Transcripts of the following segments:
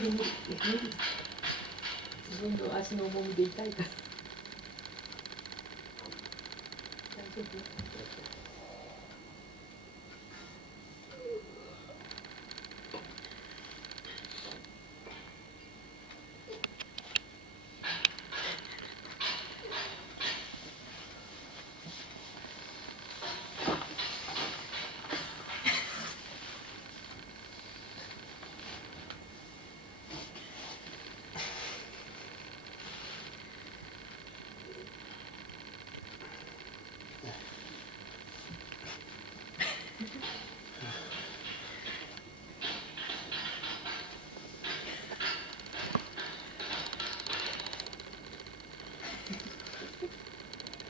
無理。自分の足の重みで痛いから。大丈夫？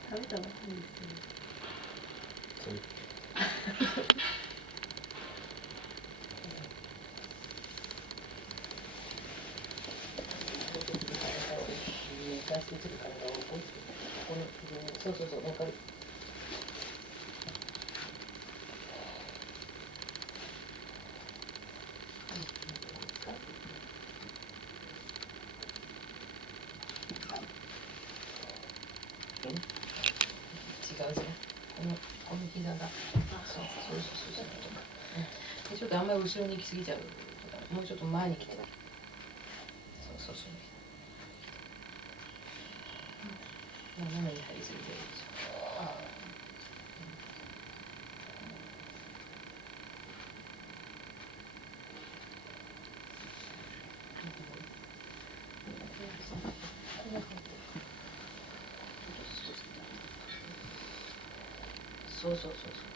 食べた方がいいですよね。出してちょっと体を起こして、このそうそうそう、わかる。違う違う。この膝が。そうそうそうそう。ちょっとあんまり後ろに行き過ぎちゃう。もうちょっと前に来て。そうそうそう。斜めに張り付いてるでしょ。そうそうそうそう。